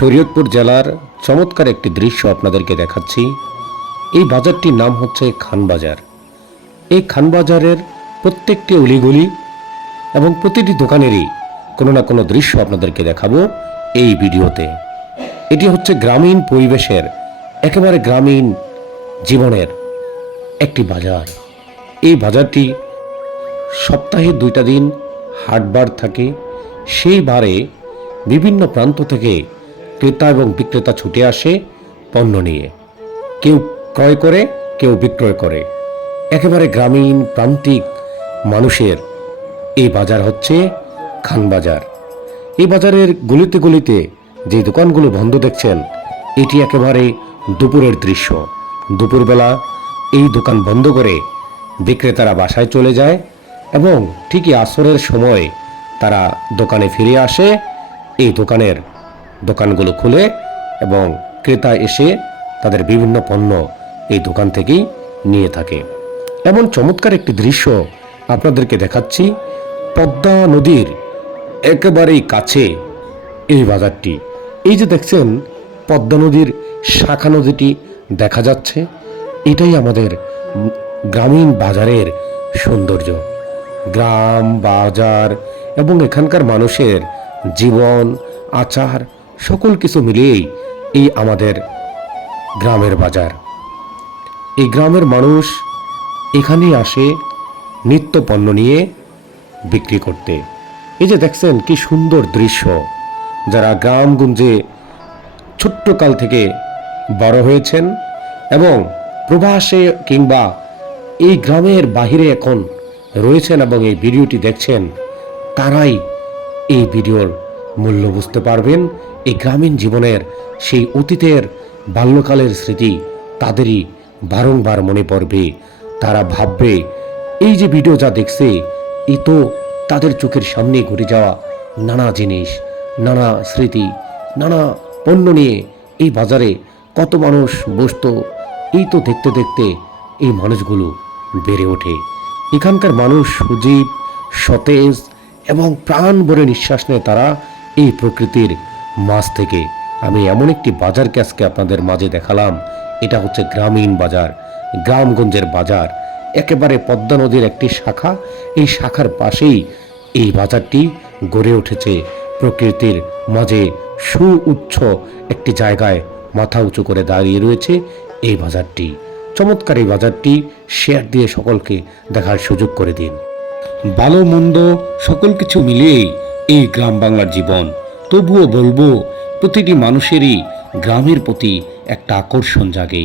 শরীয়তপুর জেলার চমৎকার একটি দৃশ্য আপনাদেরকে দেখাচ্ছি। এই বাজারটির নাম হচ্ছে খানবাজার। এই খানবাজারের প্রত্যেকটি অলিগলি এবং প্রতিটি দোকানেরই কোনো না কোনো দৃশ্য আপনাদেরকে দেখাবো এই ভিডিওতে। এটি হচ্ছে গ্রামীণ পরিবেশের, একেবারে গ্রামীণ জীবনের একটি বাজার। এই বাজারটি সপ্তাহে 2টা দিন হাটবার থাকে। সেই বারে বিভিন্ন প্রান্ত থেকে ক্রেতা এবং বিক্রেতা ছুটে আসে পণ্য নিয়ে। কেউ ক্রয় করে, কেউ বিক্রয় করে। একেবারে গ্রামীণ প্রান্তিক মানুষের এই বাজার হচ্ছে খানবাজার। এই বাজারের গলিতে গলিতে যে দোকানগুলো বন্ধ দেখছেন, এটি একেবারে দুপুরের দৃশ্য। দুপুরবেলা এই দোকান বন্ধ করে বিক্রেতারা বাসায় চলে যায় এবং ঠিকই আসরের সময় তারা দোকানে ফিরে আসে। এই দোকানগুলো খুলে এবং ক্রেতা এসে তাদের বিভিন্ন পণ্য এই দোকান থেকেই নিয়ে থাকে। এমন চমৎকার একটি দৃশ্য আপনাদেরকে দেখাচ্ছি। পদ্মা নদীর একেবারেই কাছে এই বাজারটি। এই যে দেখছেন পদ্মা নদীর শাখা নদীটি দেখা যাচ্ছে, এটাই আমাদের গ্রামীণ বাজারের সৌন্দর্য। গ্রাম বাজার এবং এখানকার মানুষের জীবন আচার সকল কিছু মিলিয়েই এই আমাদের গ্রামের বাজার। এই গ্রামের মানুষ এখানে আসে নিত্য পণ্য নিয়ে বিক্রি করতে। এই যে দেখছেন কি সুন্দর দৃশ্য। যারা গ্রামগঞ্জে ছোট্টকাল থেকে বড় হয়েছেন এবং প্রবাসে কিংবা এই গ্রামের বাহিরে এখন রয়েছেন এবং এই ভিডিওটি দেখছেন, তারাই এই ভিডিওর মূল্য বুঝতে পারবেন। এই গ্রামীণ জীবনের সেই অতীতের বাল্যকালের স্মৃতি তাদেরই বারংবার মনে পড়বে। তারা ভাববে এই যে ভিডিও যা দেখছে, এ তো তাদের চোখের সামনে ঘটে যাওয়া নানা জিনিস, নানা স্মৃতি, নানা পণ্য নিয়ে এই বাজারে কত মানুষ বসতো। এই তো দেখতে দেখতে এই মানুষগুলো বেড়ে ওঠে। এখানকার মানুষ সজীব, সতেজ এবং প্রাণ ভরে নিঃশ্বাস নেয় তারা এই প্রকৃতির মাঝ থেকে। আমি এমন একটি বাজারকে আজকে আপনাদের মাঝে দেখালাম। এটা হচ্ছে গ্রামীণ বাজার, গ্রামগঞ্জের বাজার। একেবারে পদ্মা নদীর একটি শাখা, এই শাখার পাশেই এই বাজারটি গড়ে উঠেছে। প্রকৃতির মাঝে সুউচ্চ একটি জায়গায় মাথা উঁচু করে দাঁড়িয়ে রয়েছে এই বাজারটি। চমৎকার এই বাজারটি শেয়ার দিয়ে সকলকে দেখার সুযোগ করে দিন। ভালো মন্দ সকল কিছু মিলিয়েই এই গ্রাম বাংলার জীবন। তবুও বলবো প্রতিটি মানুষেরই গ্রামের প্রতি একটা আকর্ষণ জাগে।